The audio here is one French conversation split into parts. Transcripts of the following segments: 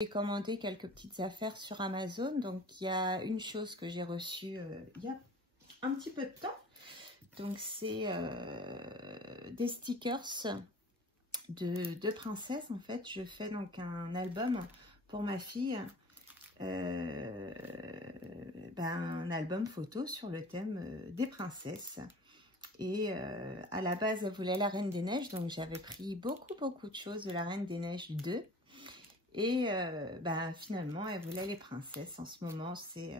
J'ai commandé quelques petites affaires sur Amazon. Donc, il y a une chose que j'ai reçue il y a un petit peu de temps. Donc, c'est des stickers de princesse. En fait, je fais donc un album pour ma fille. Un album photo sur le thème des princesses. Et à la base, elle voulait la Reine des Neiges. Donc, j'avais pris beaucoup de choses de la Reine des Neiges 2. Et finalement, elle voulait les princesses. En ce moment, c'est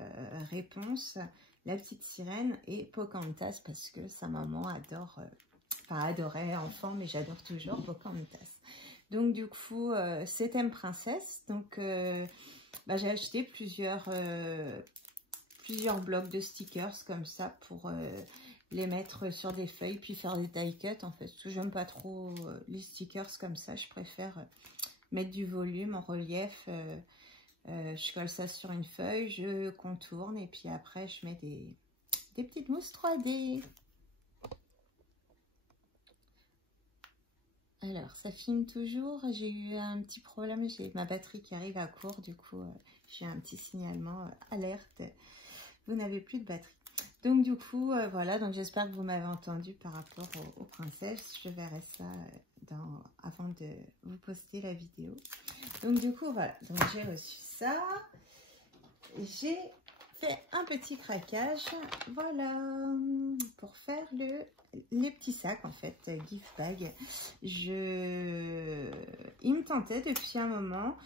Réponse, La Petite Sirène et Pocahontas parce que sa maman adore, adorait enfant, mais j'adore toujours Pocahontas. Donc du coup, c'est thème princesse. Donc j'ai acheté plusieurs blocs de stickers comme ça pour les mettre sur des feuilles puis faire des die cuts en fait. Parce que j'aime pas trop les stickers comme ça, je préfère mettre du volume en relief. Je colle ça sur une feuille, je contourne et puis après je mets des petites mousses 3D. Alors ça filme toujours, j'ai eu un petit problème, j'ai ma batterie qui arrive à court, du coup j'ai un petit signalement alerte, vous n'avez plus de batterie. Donc du coup voilà, donc j'espère que vous m'avez entendu par rapport aux princesses. Je verrai ça avant de vous poster la vidéo. Donc du coup voilà, donc j'ai reçu ça. J'ai fait un petit craquage, voilà, pour faire les petits sacs en fait, gift bag. Il me tentait depuis un moment.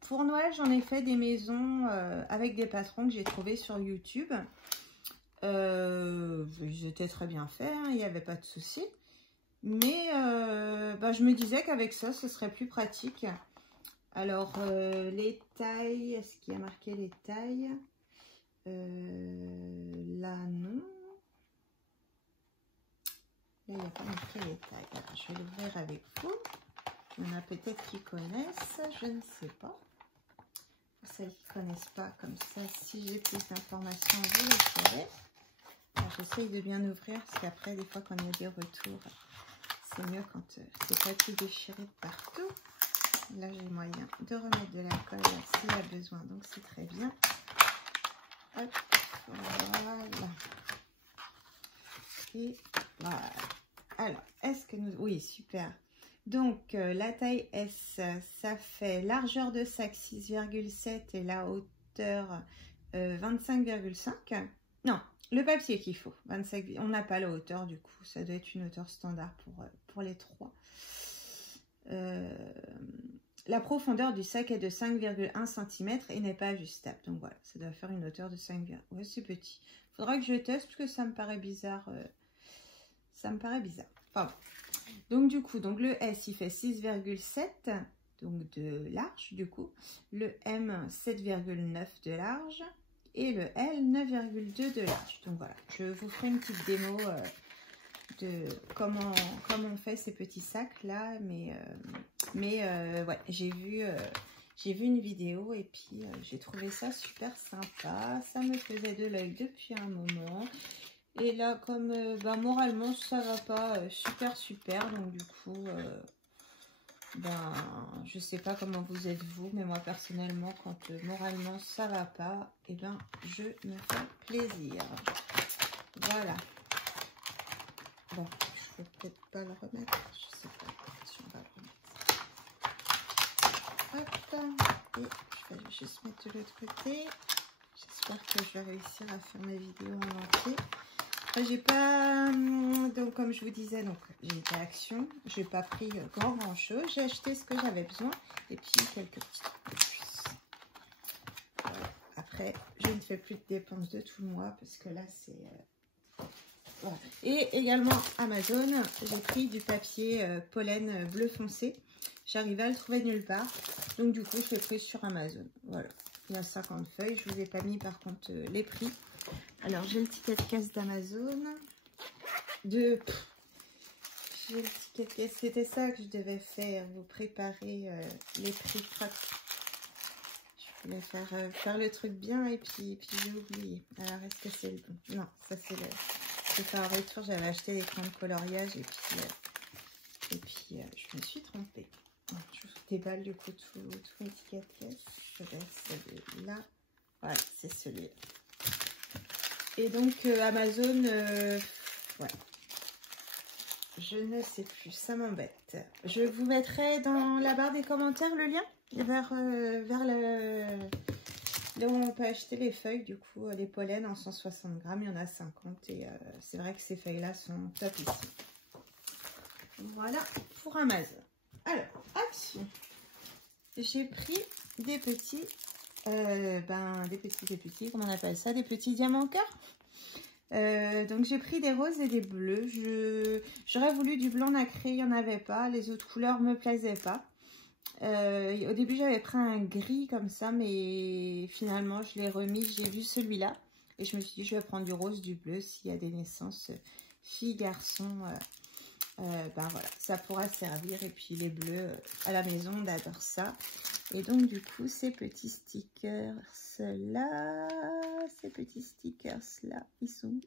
Pour Noël, j'en ai fait des maisons avec des patrons que j'ai trouvés sur YouTube. Ils étaient très bien faits, hein, il n'y avait pas de souci. Mais je me disais qu'avec ça, ce serait plus pratique. Alors, les tailles, est-ce qu'il y a marqué les tailles? Là, non. Là, il n'y a pas marqué les tailles. Alors, je vais l'ouvrir avec vous. Il y en a peut-être qui connaissent, je ne sais pas. Pour celles qui ne connaissent pas, comme ça, si j'ai plus d'informations, vous le saurez. J'essaye de bien ouvrir, parce qu'après, des fois, quand il y a des retours, c'est mieux quand c'est pas tout déchiré de partout. Là, j'ai moyen de remettre de la colle s'il y a besoin, donc c'est très bien. Hop, voilà. Et voilà. Alors, est-ce que nous... Oui, super. Donc, la taille S, ça fait largeur de sac 6,7 et la hauteur 25,5. Non, le papier qu'il faut. 25, on n'a pas la hauteur, du coup. Ça doit être une hauteur standard pour les trois. La profondeur du sac est de 5,1 cm et n'est pas ajustable. Donc voilà, ça doit faire une hauteur de 5. Ouais, c'est petit. Il faudra que je teste parce que ça me paraît bizarre. Enfin, donc du coup, donc le S il fait 6,7 donc de large du coup. Le M 7,9 de large et le L 9,2 de large. Donc voilà, je vous ferai une petite démo de comment on fait ces petits sacs là, ouais, j'ai vu une vidéo et puis j'ai trouvé ça super sympa, ça me faisait de l'œil depuis un moment et là comme moralement ça va pas super, donc du coup je sais pas comment vous êtes vous, mais moi personnellement quand moralement ça va pas, et je me fais plaisir. Voilà. Bon, je vais peut-être pas le remettre. Je sais pas si on va le remettre. Hop. Et je vais juste mettre de l'autre côté. J'espère que je vais réussir à faire ma vidéo en entier. J'ai pas... Donc, comme je vous disais, donc j'ai été à Action. Je n'ai pas pris grand chose. J'ai acheté ce que j'avais besoin. Et puis, quelques petits trucs de plus. Voilà. Après, je ne fais plus de dépenses de tout le mois. Parce que là, c'est... Voilà. Et également Amazon, j'ai pris du papier pollen bleu foncé. J'arrivais à le trouver nulle part. Donc du coup, je l'ai pris sur Amazon. Voilà. Il y a 50 feuilles. Je ne vous ai pas mis par contre les prix. Alors, j'ai le ticket de caisse d'Amazon. J'ai le ticket de caisse. C'était ça que je devais faire. Vous préparer les prix. Je voulais faire le truc bien et puis j'ai oublié. Alors, est-ce que c'est le bon? Non, ça c'est le... Fait un retour, j'avais acheté des crayons de coloriage et puis je me suis trompée. Je vous déballe du coup tout l'étiquette caisse. Je laisse celui-là. Voilà, c'est celui-là. Et donc Amazon, ouais. Je ne sais plus, ça m'embête. Je vous mettrai dans la barre des commentaires le lien vers là où on peut acheter les feuilles, du coup, les pollens en 160 grammes, il y en a 50 et c'est vrai que ces feuilles-là sont top ici. Voilà pour Amazon. Alors, action. J'ai pris des petits, des petits, comment on appelle ça, des petits diamants cœur. Donc j'ai pris des roses et des bleus. J'aurais voulu du blanc nacré, il n'y en avait pas. Les autres couleurs me plaisaient pas. Au début j'avais pris un gris comme ça, mais finalement je l'ai remis. J'ai vu celui-là et je me suis dit je vais prendre du rose, du bleu s'il y a des naissances filles, garçons. Ben voilà, ça pourra servir. Et puis les bleus à la maison, on adore ça. Et donc du coup ces petits stickers là, ils sont...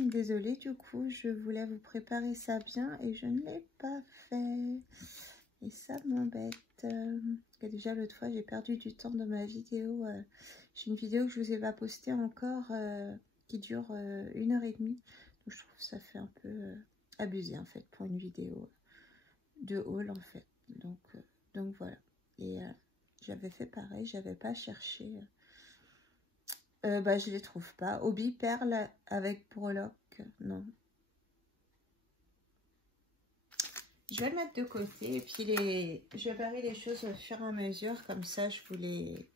Désolée, du coup je voulais vous préparer ça bien et je ne l'ai pas fait. Et ça m'embête. Déjà l'autre fois j'ai perdu du temps dans ma vidéo. J'ai une vidéo que je vous ai pas postée encore qui dure 1h30. Donc je trouve que ça fait un peu abusé en fait pour une vidéo de haul en fait. Donc voilà. Et j'avais fait pareil, j'avais pas cherché. Je les trouve pas. Hobby perle avec breloque, non. Je vais le mettre de côté et puis je vais barrer les choses au fur et à mesure, comme ça je vous les...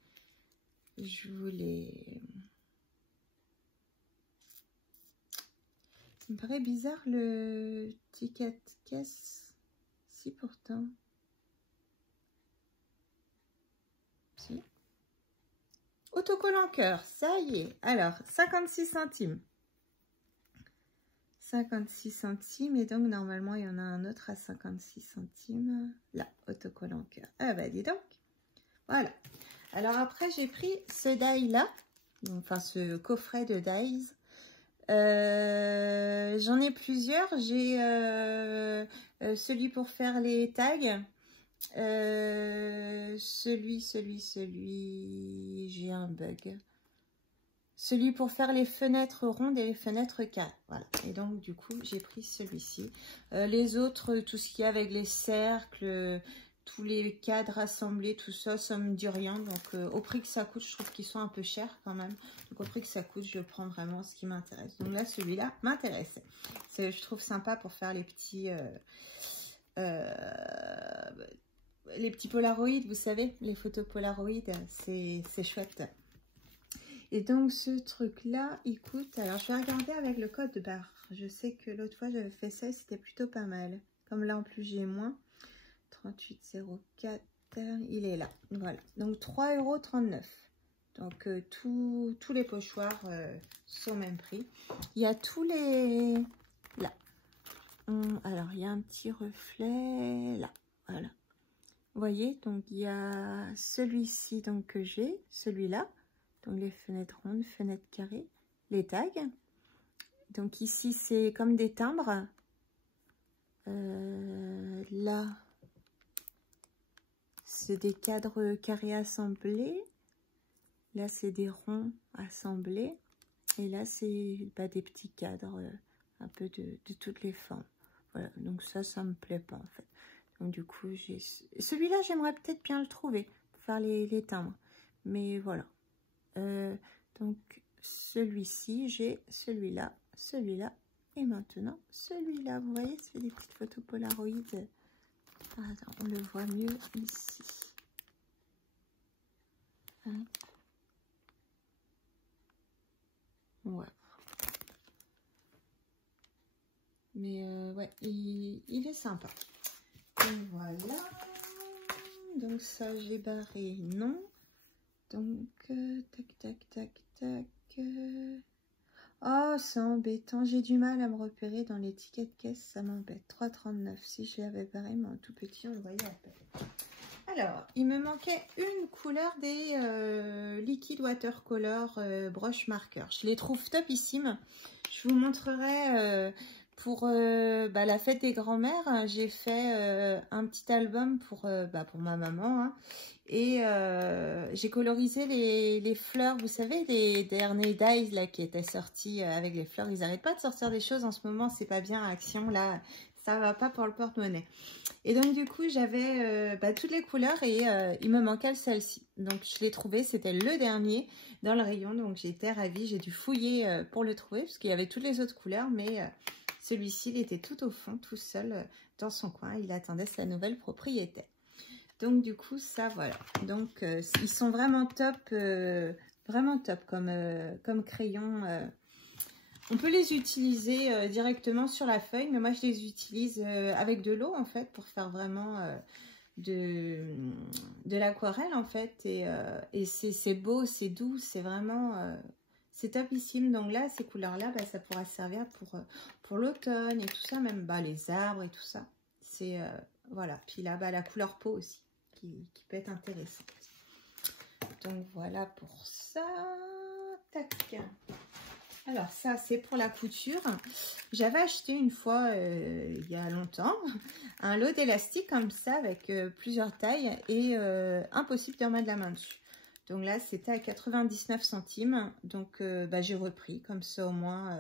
Il me paraît bizarre le ticket caisse. Si pourtant. Si. Autocollant cœur, ça y est. Alors, 56 centimes. 56 centimes. Et donc, normalement, il y en a un autre à 56 centimes. Là, autocollant cœur. Ah bah, dis donc. Voilà. Alors, après, j'ai pris ce die-là. Enfin, ce coffret de dies. J'en ai plusieurs. J'ai celui pour faire les tags. Celui, j'ai un bug. Celui pour faire les fenêtres rondes et les fenêtres carrées. Voilà. Et donc, du coup, j'ai pris celui-ci. Les autres, tout ce qui est avec les cercles, tous les cadres assemblés, tout ça, ça me dit rien. Donc, au prix que ça coûte, je trouve qu'ils sont un peu chers quand même. Donc, au prix que ça coûte, je prends vraiment ce qui m'intéresse. Donc là, celui-là m'intéresse. Je trouve sympa pour faire les petits... les petits polaroïdes, vous savez, les photos polaroïdes, c'est chouette. Et donc ce truc là il coûte, alors je vais regarder avec le code barre. Je sais que l'autre fois j'avais fait ça et c'était plutôt pas mal. Comme là en plus j'ai moins. 38,04, il est là. Voilà, donc 3,39 €. Donc tous les pochoirs sont au même prix. Il y a tous les... Là. Alors il y a un petit reflet là. Voilà. Vous voyez, donc il y a celui-ci donc que j'ai, celui-là. Donc les fenêtres rondes, fenêtres carrées, les tags. Donc ici c'est comme des timbres. Là, c'est des cadres carrés assemblés. Là c'est des ronds assemblés. Et là c'est des petits cadres un peu de toutes les formes. Voilà, donc ça me plaît pas en fait. Donc du coup j'ai celui-là, j'aimerais peut-être bien le trouver pour faire les timbres. Mais voilà. Donc celui-ci, j'ai celui-là, celui-là et maintenant celui-là. Vous voyez, c'est des petites photos Polaroid. Attends, on le voit mieux ici. Hein? Ouais. Mais ouais, il est sympa. Et voilà. Donc ça, j'ai barré non. Donc, tac. Oh, c'est embêtant. J'ai du mal à me repérer dans les tickets de caisse. Ça m'embête. 3,39. Si je l'avais barré, mais en tout petit, on le voyait à peine. Alors, il me manquait une couleur des liquid watercolor brush marker. Je les trouve topissimes. Je vous montrerai pour la fête des grands-mères, j'ai fait un petit album pour ma maman. Hein, et j'ai colorisé les fleurs, vous savez, les derniers Days là, qui étaient sortis avec les fleurs. Ils n'arrêtent pas de sortir des choses en ce moment, c'est pas bien, Action, là, ça va pas pour le porte-monnaie. Et donc du coup, j'avais toutes les couleurs et il me manquait celle-ci. Donc je l'ai trouvé, c'était le dernier dans le rayon, donc j'étais ravie. J'ai dû fouiller pour le trouver, parce qu'il y avait toutes les autres couleurs, mais celui-ci, il était tout au fond, tout seul dans son coin. Il attendait sa nouvelle propriétaire. Donc du coup, ça, voilà. Donc ils sont vraiment top comme crayons. On peut les utiliser directement sur la feuille, mais moi je les utilise avec de l'eau en fait pour faire vraiment de l'aquarelle en fait. Et c'est beau, c'est doux, c'est vraiment c'est topissime. Donc là, ces couleurs-là, ça pourra servir pour l'automne et tout ça, même les arbres et tout ça. C'est voilà. Puis là, la couleur peau aussi qui peut être intéressante. Donc voilà pour ça. Tac. Alors ça, c'est pour la couture. J'avais acheté une fois, il y a longtemps, un lot d'élastique comme ça avec plusieurs tailles et impossible de remettre la main dessus. Donc là, c'était à 99 centimes. Donc j'ai repris, comme ça au moins,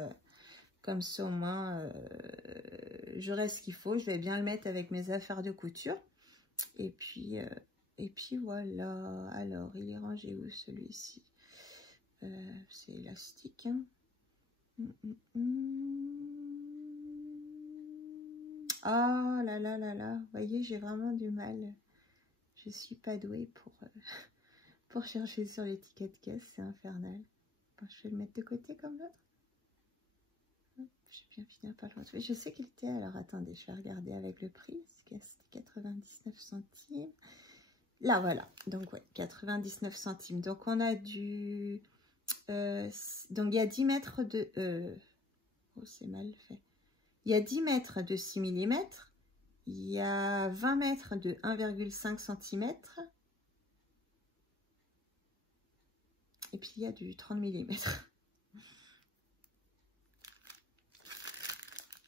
j'aurai ce qu'il faut. Je vais bien le mettre avec mes affaires de couture. Et puis voilà. Alors, il est rangé où celui-ci? C'est élastique, hein. Oh là là là là, vous voyez, j'ai vraiment du mal. Je suis pas douée pour chercher sur l'étiquette caisse, c'est infernal. Bon, je vais le mettre de côté comme l'autre. J'ai bien fini par le retrouver. Je sais qu'il était, alors attendez, je vais regarder avec le prix. C'était 99 centimes. Là, voilà. Donc, ouais, 99 centimes. Donc, on a du... donc, il y a 10 mètres de... oh, c'est mal fait. Il y a 10 mètres de 6 mm. Il y a 20 mètres de 1,5 cm. Et puis, il y a du 30 mm.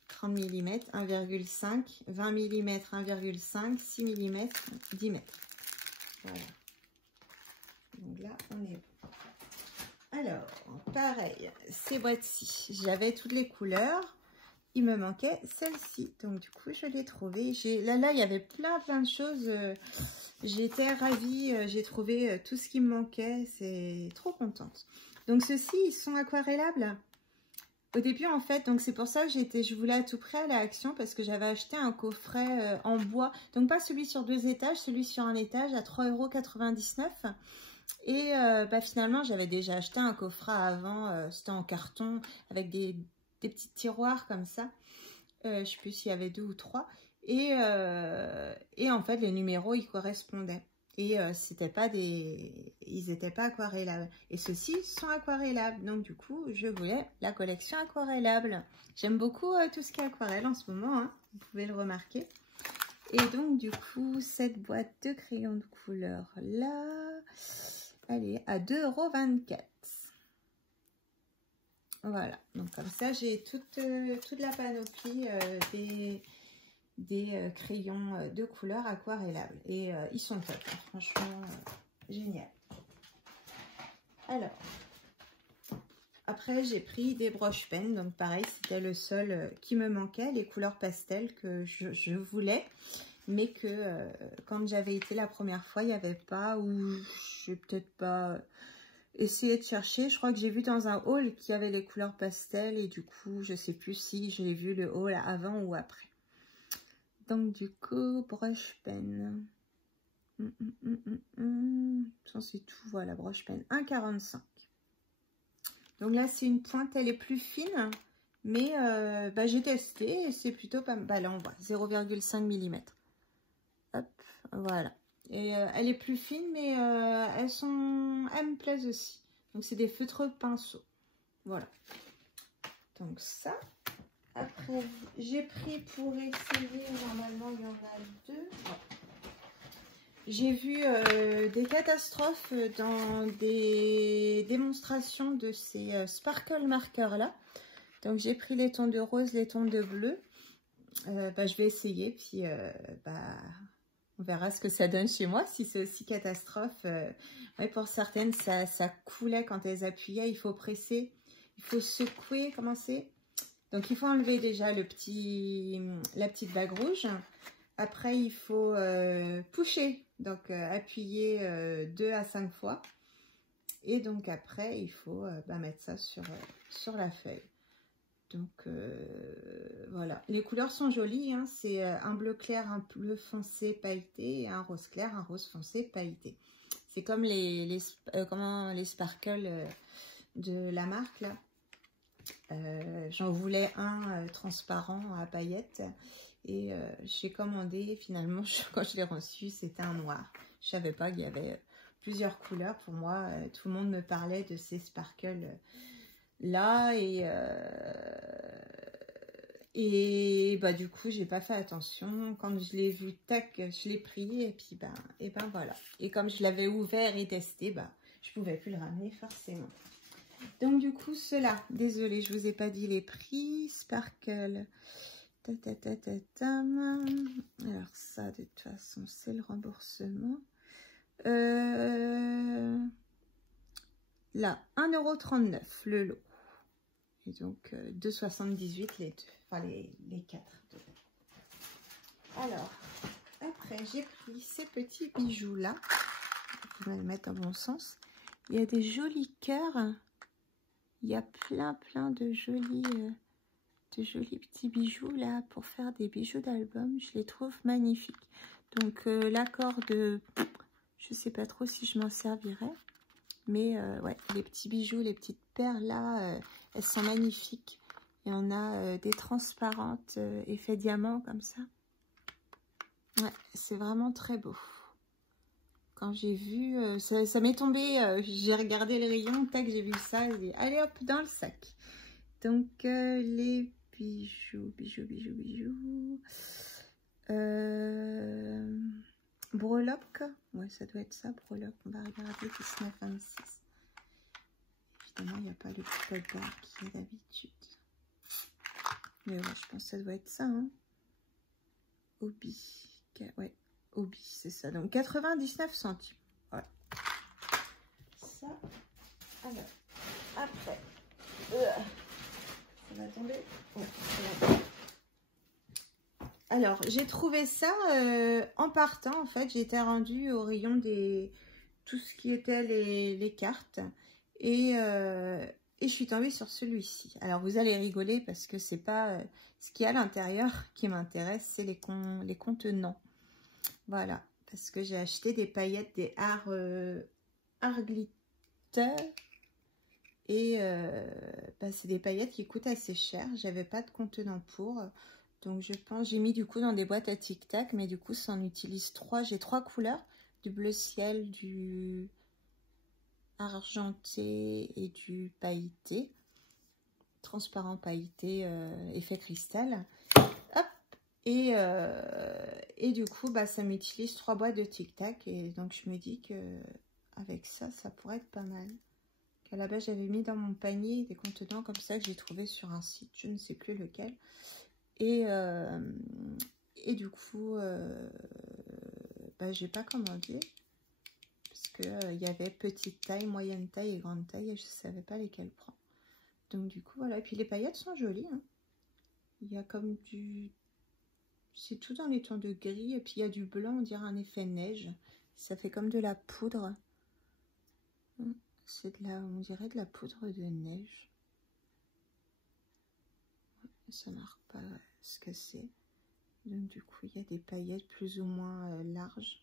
30 mm, 1,5, 20 mm, 1,5, 6 mm, 10 mètres. Voilà. Donc là, on est bon. Alors, pareil, ces boîtes-ci, j'avais toutes les couleurs. Il me manquait celle-ci. Donc, du coup, je l'ai trouvée. Là, il y avait plein de choses. J'étais ravie. J'ai trouvé tout ce qui me manquait. C'est trop contente. Donc, ceux-ci, ils sont aquarellables. Au début, en fait, donc c'est pour ça que je voulais à tout prix aller à Action parce que j'avais acheté un coffret en bois. Donc, pas celui sur 2 étages, celui sur un étage à 3,99 €. Et finalement, j'avais déjà acheté un coffret avant. C'était en carton avec des petits tiroirs comme ça. Je ne sais plus s'il y avait 2 ou 3. Et en fait, les numéros, ils correspondaient. Et ils n'étaient pas aquarellables. Et ceux-ci sont aquarellables. Donc, du coup, je voulais la collection aquarellable. J'aime beaucoup tout ce qui est aquarelle en ce moment. Hein, vous pouvez le remarquer. Et donc, du coup, cette boîte de crayons de couleur là, elle est à 2,24 €. Voilà. Donc, comme ça, j'ai toute la panoplie des crayons de couleur aquarellables et ils sont top, hein, franchement génial. Alors après j'ai pris des broches pennes, donc pareil c'était le seul qui me manquait, les couleurs pastel que je voulais mais que quand j'avais été la première fois il n'y avait pas, ou j'ai peut-être pas essayé de chercher. Je crois que j'ai vu dans un haul qu'il y avait les couleurs pastel et du coup je sais plus si j'ai vu le haul avant ou après. Donc du coup, broche pen. Ça c'est tout, voilà, broche pen 1,45 €. Donc là c'est une pointe, elle est plus fine, mais j'ai testé et c'est plutôt pas mal. Là on voit 0,5 mm. Hop, voilà. Et elle est plus fine, mais elles me plaisent aussi. Donc c'est des feutres pinceaux. Voilà. Donc ça. Après, j'ai pris pour essayer, normalement il y en a 2. J'ai vu des catastrophes dans des démonstrations de ces sparkle marqueurs là. Donc j'ai pris les tons de rose, les tons de bleu. Je vais essayer, puis on verra ce que ça donne chez moi, si c'est aussi catastrophe. Ouais, pour certaines, ça coulait quand elles appuyaient. Il faut presser, il faut secouer, comment c'est? Donc il faut enlever déjà la petite bague rouge. Après, il faut pusher, donc appuyer 2 à 5 fois. Et donc après, il faut mettre ça sur la feuille. Donc voilà, les couleurs sont jolies, hein. C'est un bleu clair, un bleu foncé pailleté et un rose clair, un rose foncé pailleté. C'est comme les sparkles de la marque là. J'en voulais un transparent à paillettes et j'ai commandé finalement, quand je l'ai reçu, c'était un noir. Je savais pas qu'il y avait plusieurs couleurs. Pour moi, tout le monde me parlait de ces sparkles là et du coup j'ai pas fait attention. Quand je l'ai vu, tac, je l'ai pris et puis voilà. Et comme je l'avais ouvert et testé, je pouvais plus le ramener forcément. Donc du coup cela, désolée, je vous ai pas dit les prix. Sparkle, alors ça de toute façon c'est le remboursement. Là 1,39 € le lot. Et donc 2,78 € les deux, enfin les 4. Alors, après j'ai pris ces petits bijoux là. Je vais les mettre dans mon sens. Il y a des jolis cœurs. Il y a plein de jolis petits bijoux là pour faire des bijoux d'album. Je les trouve magnifiques. Donc l'accord de... Je sais pas trop si je m'en servirai. Mais ouais, les petits bijoux, les petites perles là, elles sont magnifiques. Et on a des transparentes effet diamant comme ça. Ouais, c'est vraiment très beau. Quand j'ai vu, ça m'est tombé, j'ai regardé les rayons, tac, j'ai vu ça, et j'ai allez hop, dans le sac. Donc les bijoux. Breloque, ouais, ça doit être ça, breloque. On va regarder 19,26. Évidemment, il n'y a pas le petit code barre qui est d'habitude. Mais ouais, je pense que ça doit être ça. Hein. Obi. Ouais, Obi, c'est ça. Donc 99 centimes. Ouais. Ça. Alors, après. Ça va tomber. Ouais, ça va. Alors, j'ai trouvé ça en partant. En fait, j'étais rendue au rayon des tout ce qui était les cartes. Et je suis tombée sur celui-ci. Alors, vous allez rigoler parce que c'est pas ce qu'il y a à l'intérieur qui m'intéresse, c'est les contenants. Voilà, parce que j'ai acheté des paillettes, des art glitter. Et c'est des paillettes qui coûtent assez cher. J'avais pas de contenant pour. Donc, je pense, j'ai mis du coup dans des boîtes à tic-tac. Mais du coup, ça en utilise 3. J'ai 3 couleurs. Du bleu ciel, du argenté et du pailleté. Transparent pailleté, effet cristal. Hop. Et du coup, ça m'utilise 3 boîtes de tic-tac. Et donc, je me dis que avec ça, ça pourrait être pas mal. À la base, j'avais mis dans mon panier des contenants comme ça que j'ai trouvé sur un site, je ne sais plus lequel. Et du coup, j'ai pas commandé parce que il y avait petite taille, moyenne taille et grande taille et je savais pas lesquelles prendre. Donc du coup voilà. Et puis les paillettes sont jolies. Hein. Il y a comme du, c'est tout dans les tons de gris et puis il y a du blanc, on dirait un effet neige. Ça fait comme de la poudre. C'est de la, on dirait de la poudre de neige. Ça marque pas ce que c'est. Donc du coup, il y a des paillettes plus ou moins larges.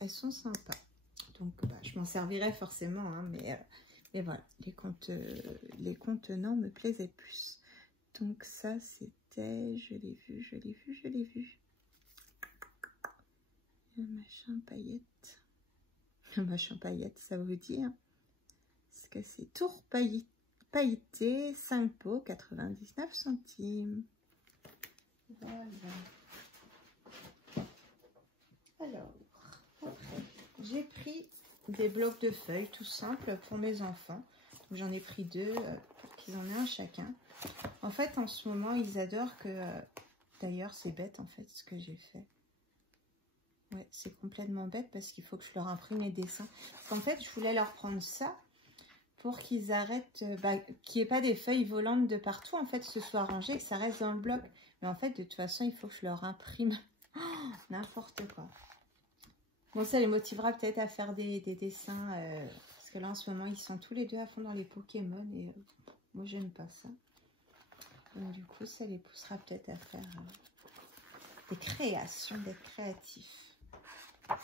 Elles sont sympas. Donc je m'en servirai forcément, hein, mais voilà, les contenants me plaisaient plus. Donc ça, c'était, je l'ai vu. Un machin paillette. Un machin paillette, ça veut dire. Parce que c'est tour pailleté, 5 pots, 99 centimes. Voilà. Alors, après, j'ai pris des blocs de feuilles tout simples pour mes enfants. J'en ai pris 2. qu'ils en aient un chacun. En fait, en ce moment, ils adorent que... D'ailleurs, c'est bête, en fait, ce que j'ai fait. Ouais, c'est complètement bête parce qu'il faut que je leur imprime les dessins. En fait, je voulais leur prendre ça pour qu'ils arrêtent... qu'il n'y ait pas des feuilles volantes de partout, en fait, que ce soit rangé, que ça reste dans le bloc. Mais en fait, de toute façon, il faut que je leur imprime n'importe quoi. Bon, ça les motivera peut-être à faire des dessins, parce que là, en ce moment, ils sont tous les deux à fond dans les Pokémon, et moi, j'aime pas ça. Donc, du coup, ça les poussera peut-être à faire des créations, d'être créatifs.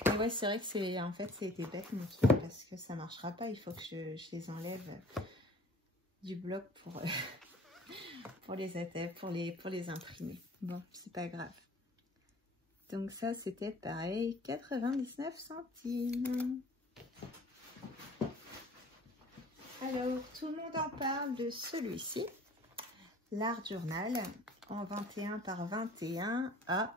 Et ouais, c'est vrai que c'est, en fait, c'était bête, mon truc, parce que ça marchera pas. Il faut que je les enlève du bloc pour les imprimer. Bon, c'est pas grave. Donc ça, c'était pareil, 99 centimes. Alors, tout le monde en parle de celui-ci. L'Art Journal en 21 par 21 à...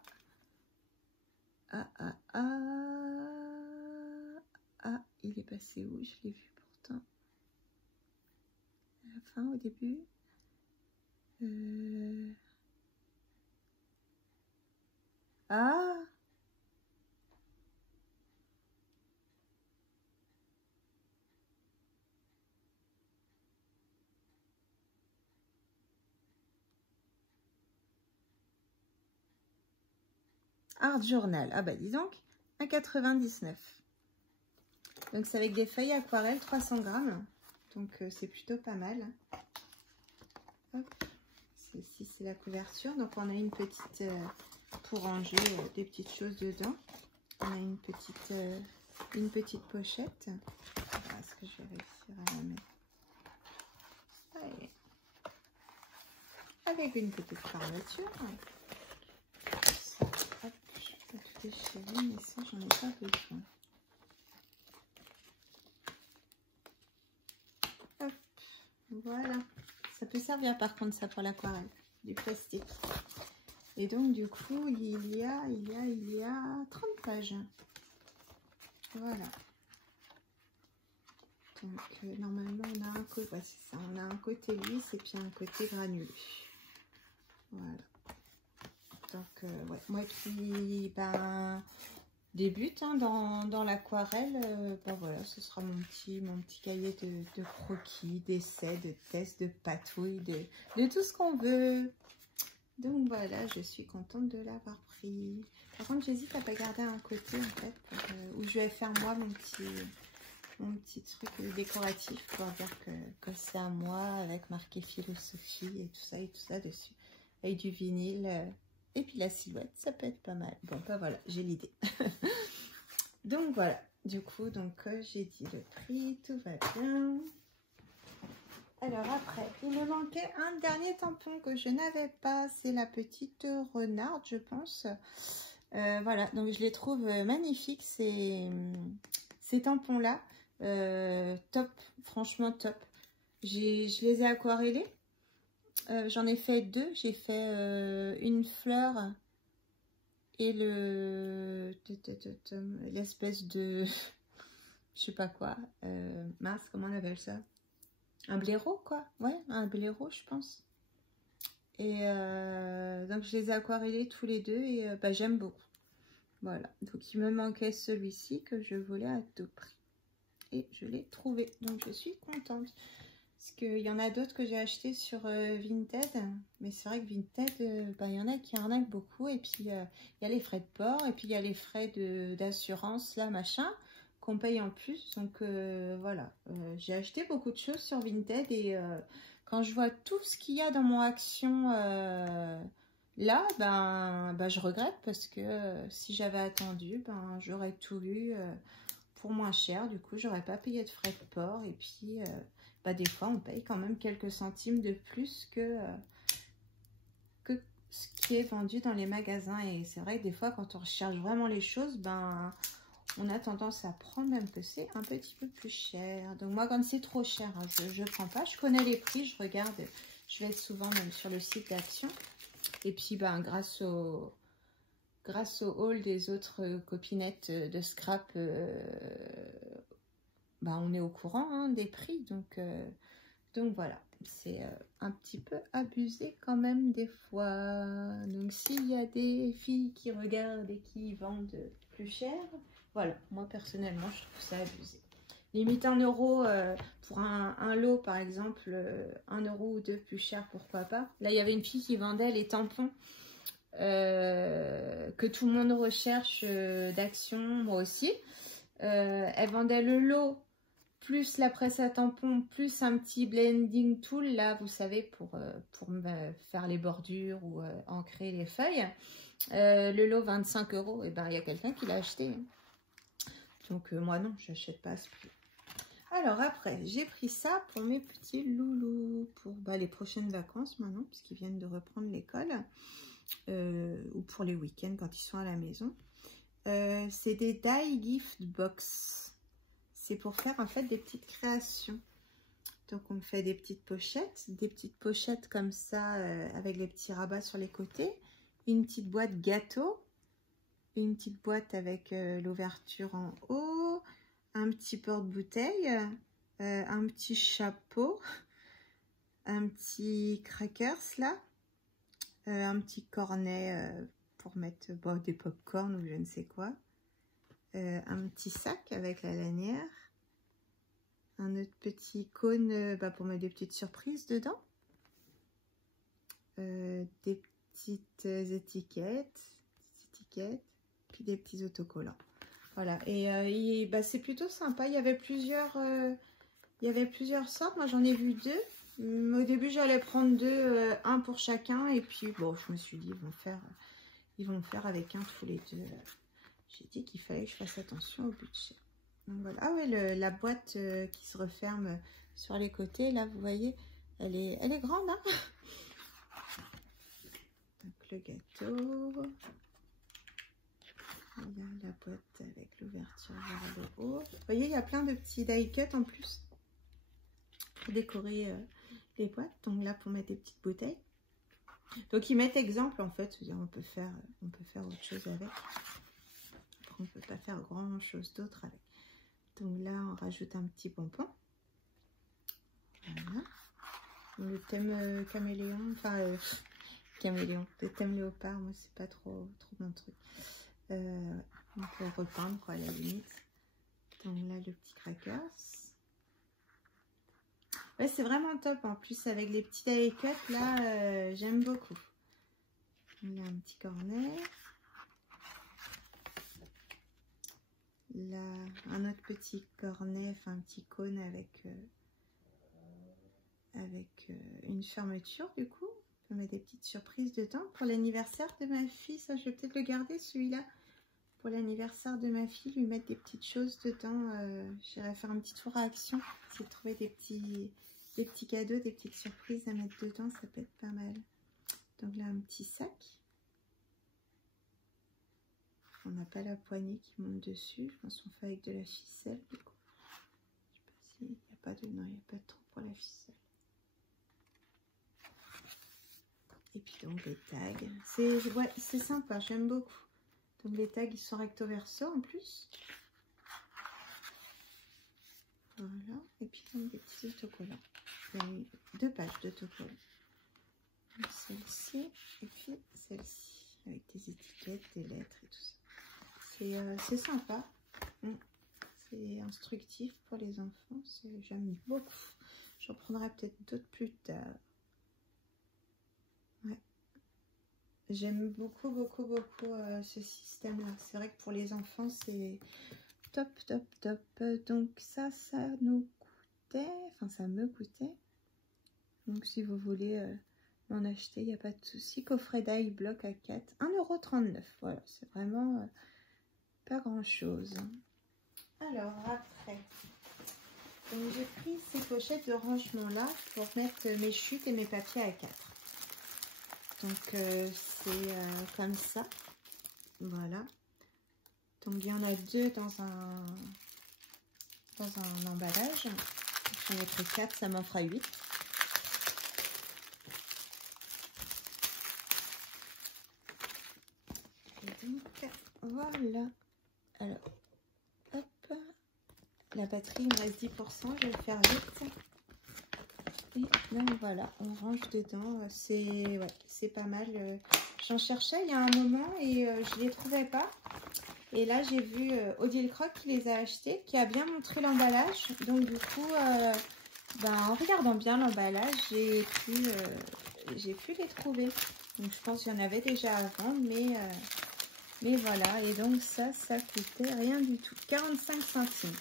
il est passé où? Je l'ai vu pourtant. À la fin, au début. Art Journal. Ah bah dis donc, 1,99 €. Donc c'est avec des feuilles aquarelles, 300 grammes. Donc c'est plutôt pas mal. Hop. Ici c'est la couverture. Donc on a une petite, pour ranger des petites choses dedans. On a une petite pochette. Est-ce que je vais réussir à la mettre? Allez. Avec une petite fermeture. Ça, hop, je peux tout déchirer, mais ça j'en ai pas besoin. Hop, voilà. Ça peut servir par contre ça pour l'aquarelle, du plastique. Et donc du coup il y a 30 pages. Voilà. Donc normalement on a un côté, ouais, c'est ça, on a un côté lisse et puis un côté granulé. Voilà. Donc ouais, moi qui débute hein, dans l'aquarelle, voilà, ce sera mon petit cahier de croquis, d'essais, de tests, de patouilles, de tout ce qu'on veut. Donc voilà, je suis contente de l'avoir pris. Par contre, j'hésite à pas garder un côté en fait, où je vais faire moi mon petit truc décoratif pour dire que c'est à moi, avec marqué philosophie et tout ça dessus, avec du vinyle. Et puis la silhouette, ça peut être pas mal. Bon, bah voilà, j'ai l'idée. Donc voilà, du coup, j'ai dit le prix, tout va bien. Alors après, il me manquait un dernier tampon que je n'avais pas, c'est la petite renarde, je pense. Voilà, donc je les trouve magnifiques, ces tampons-là. Top, franchement top. Je les ai aquarellés. J'en ai fait deux. J'ai fait une fleur et l'espèce de... je sais pas quoi. Mince, comment on appelle ça? Un blaireau, quoi. Ouais, un blaireau, je pense. Et donc, je les ai aquarellés tous les deux et j'aime beaucoup. Voilà. Donc, il me manquait celui-ci que je voulais à tout prix. Et je l'ai trouvé. Donc, je suis contente. Parce qu'il y en a d'autres que j'ai acheté sur Vinted. Mais c'est vrai que Vinted, il y en a qui arnaquent beaucoup. Et puis, il y a les frais de port. Et puis, il y a les frais d'assurance, là, machin, qu'on paye en plus. Donc, voilà. J'ai acheté beaucoup de choses sur Vinted. Et quand je vois tout ce qu'il y a dans mon action là, je regrette. Parce que si j'avais attendu, j'aurais tout eu pour moins cher. Du coup, j'aurais pas payé de frais de port. Et puis... des fois on paye quand même quelques centimes de plus que ce qui est vendu dans les magasins. Et c'est vrai que des fois quand on recherche vraiment les choses, on a tendance à prendre même que c'est un petit peu plus cher. Donc moi quand c'est trop cher, hein, je prends pas. Je connais les prix, je regarde, je vais souvent même sur le site d'Action. Et puis grâce au haul des autres copinettes de scrap, on est au courant hein, des prix. Donc Donc voilà, c'est un petit peu abusé quand même des fois. Donc s'il y a des filles qui regardent et qui vendent plus cher, voilà, moi personnellement je trouve ça abusé. Limite 1 euro pour un lot par exemple, 1 euro ou 2 plus cher, pourquoi pas. Là il y avait une fille qui vendait les tampons que tout le monde recherche d'Action, moi aussi. Elle vendait le lot plus la presse à tampons, plus un petit blending tool, là, vous savez, pour faire les bordures ou ancrer les feuilles. Le lot 25 €, et ben il y a quelqu'un qui l'a acheté. Donc moi non, je n'achète pas à ce prix. Alors après, j'ai pris ça pour mes petits loulous, pour les prochaines vacances maintenant, puisqu'ils viennent de reprendre l'école, ou pour les week-ends quand ils sont à la maison. C'est des die gift box. C'est pour faire en fait des petites créations. Donc on fait des petites pochettes comme ça avec les petits rabats sur les côtés, une petite boîte gâteau, une petite boîte avec l'ouverture en haut, un petit porte-bouteille, un petit chapeau, un petit crackers là, un petit cornet pour mettre des pop-corn ou je ne sais quoi. Un petit sac avec la lanière, un autre petit cône pour mettre des petites surprises dedans, des petites étiquettes, puis des petits autocollants. Voilà, et c'est plutôt sympa. Il y avait plusieurs sortes. Moi j'en ai vu 2. Au début j'allais prendre 2, un pour chacun, et puis bon, je me suis dit ils vont faire avec un tous les 2. J'ai dit qu'il fallait que je fasse attention au budget. Donc voilà. Ah ouais, la boîte qui se referme sur les côtés, là, vous voyez, elle est grande, hein. Donc le gâteau. Il y a la boîte avec l'ouverture vers le haut. Vous voyez, il y a plein de petits die cut en plus pour décorer les boîtes. Donc là, pour mettre des petites bouteilles. Donc ils mettent exemple en fait, c'est-à-dire on peut faire autre chose avec. On ne peut pas faire grand chose d'autre avec. Donc là on rajoute un petit pompon. Voilà. Le thème caméléon, caméléon, le thème léopard, moi c'est pas trop mon truc. On peut repeindre quoi à la limite. Donc là le petit crackers. Ouais, c'est vraiment top en plus avec les petits die cut là, j'aime beaucoup. Là un petit cornet. Là, un autre petit cornet, un petit cône avec une fermeture du coup. On peut mettre des petites surprises dedans. Pour l'anniversaire de ma fille, ça je vais peut-être le garder celui-là. Pour l'anniversaire de ma fille, lui mettre des petites choses dedans. J'irai faire un petit tour à Action. Essayer de trouver des petits cadeaux, des petites surprises à mettre dedans, ça peut être pas mal. Donc là, un petit sac. On n'a pas la poignée qui monte dessus. Je pense qu'on fait avec de la ficelle. Du coup. Je sais pas s'il n'y a pas de... Non, il n'y a pas de trou pour la ficelle. Et puis donc les tags. C'est sympa, j'aime beaucoup. Donc les tags, ils sont recto verso en plus. Voilà. Et puis donc des petits autocollants. Il y a eu 2 pages d'autocollants. Celle-ci et puis celle-ci. Avec des étiquettes, des lettres et tout ça. C'est sympa, c'est instructif pour les enfants, j'aime beaucoup. J'en prendrai peut-être d'autres plus tard. Ouais. J'aime beaucoup ce système-là. C'est vrai que pour les enfants, c'est top. Donc ça nous coûtait, ça me coûtait. Donc si vous voulez m'en acheter, il n'y a pas de souci. Coffret d'ail bloc à 4, 1,39 €. Voilà, c'est vraiment... pas grand chose. Alors après, j'ai pris ces pochettes de rangement là pour mettre mes chutes et mes papiers A4. Donc c'est comme ça. Voilà. Donc il y en a 2 dans un emballage. J'en ai pris 4, ça m'en fera 8. Et donc voilà. Alors, hop, la batterie, il me reste 10%, je vais le faire vite. Et donc voilà, on range dedans. C'est pas mal. J'en cherchais il y a un moment et je les trouvais pas. Et là, j'ai vu Odile Croc qui les a achetés, qui a bien montré l'emballage. Donc du coup, en regardant bien l'emballage, j'ai pu les trouver. Donc je pense qu'il y en avait déjà avant, mais voilà. Et donc ça coûtait rien du tout. 45 centimes.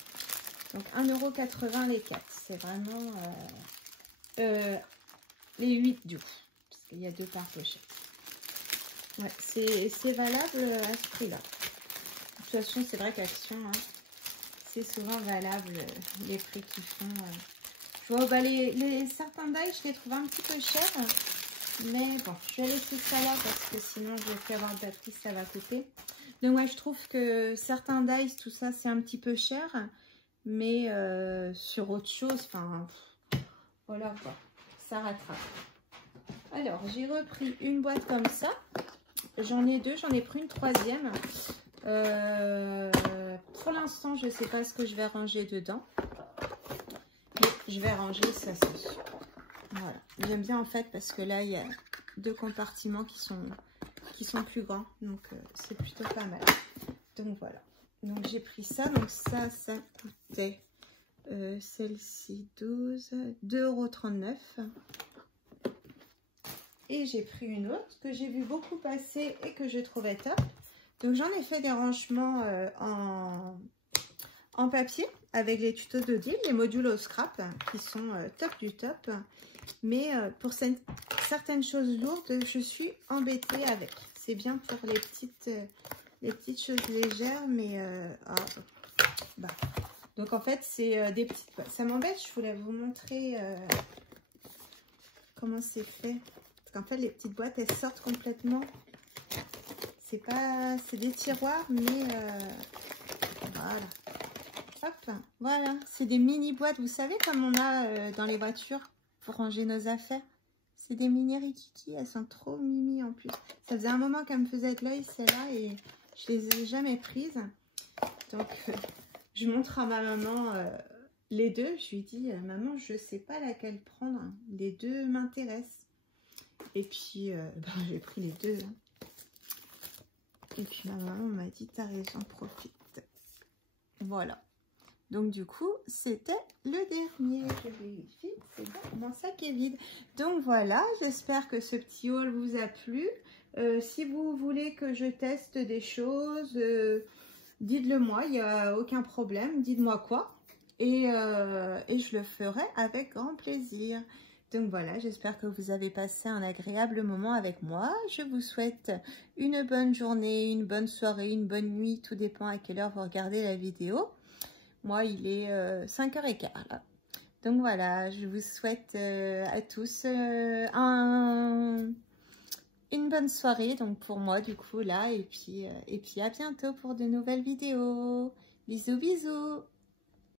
Donc 1,80 € les 4. C'est vraiment les 8 du coup. Parce qu'il y a 2 par pochette. Ouais, c'est valable à ce prix-là. De toute façon, c'est vrai qu'Action, hein, c'est souvent valable les prix qu'ils font. Je vois, certains die, je les trouve un petit peu chers. Mais bon, je vais laisser ça là parce que sinon, je vais plus avoir de batterie, ça va couper. Donc, moi, je trouve que certains dies, tout ça, c'est un petit peu cher. Mais sur autre chose, enfin, voilà quoi, ça rattrape. Alors, j'ai repris une boîte comme ça. J'en ai 2, j'en ai pris une 3e. Pour l'instant, je ne sais pas ce que je vais ranger dedans. Mais je vais ranger ça, c'est sûr. Voilà. J'aime bien en fait parce que là, il y a 2 compartiments qui sont plus grands. Donc, c'est plutôt pas mal. Donc, voilà. Donc, j'ai pris ça. Donc, ça coûtait celle-ci 2,39 €. Et j'ai pris une autre que j'ai vu beaucoup passer et que je trouvais top. Donc j'en ai fait des rangements en papier avec les tutos d'Odile, les modules au scrap qui sont top du top. Mais pour certaines choses lourdes, je suis embêtée avec. C'est bien pour les petites choses légères, mais donc en fait c'est des petites. Ça m'embête. Je voulais vous montrer comment c'est fait. Parce qu'en fait, les petites boîtes, elles sortent complètement. C'est des tiroirs, mais voilà. Hop, voilà. C'est des mini boîtes. Vous savez, comme on a dans les voitures pour ranger nos affaires. C'est des mini rikiki. Elles sont trop mimi en plus. Ça faisait un moment qu'elles me faisaient de l'œil, celles-là, et je les ai jamais prises. Donc, je montre à ma maman les deux. Je lui dis, maman, je sais pas laquelle prendre. Les deux m'intéressent. Et puis, j'ai pris les deux. Et puis, ma maman m'a dit, t'as raison, profite. Voilà. Donc, du coup, c'était le dernier. Je vérifie, c'est bon, mon sac est vide. Donc, voilà, j'espère que ce petit haul vous a plu. Si vous voulez que je teste des choses, dites-le moi, il n'y a aucun problème. Dites-moi quoi. Et je le ferai avec grand plaisir. Donc voilà, j'espère que vous avez passé un agréable moment avec moi. Je vous souhaite une bonne journée, une bonne soirée, une bonne nuit. Tout dépend à quelle heure vous regardez la vidéo. Moi, il est 5h15 là. Donc voilà, je vous souhaite à tous une bonne soirée. Donc pour moi, du coup, là. Et puis à bientôt pour de nouvelles vidéos. Bisous, bisous.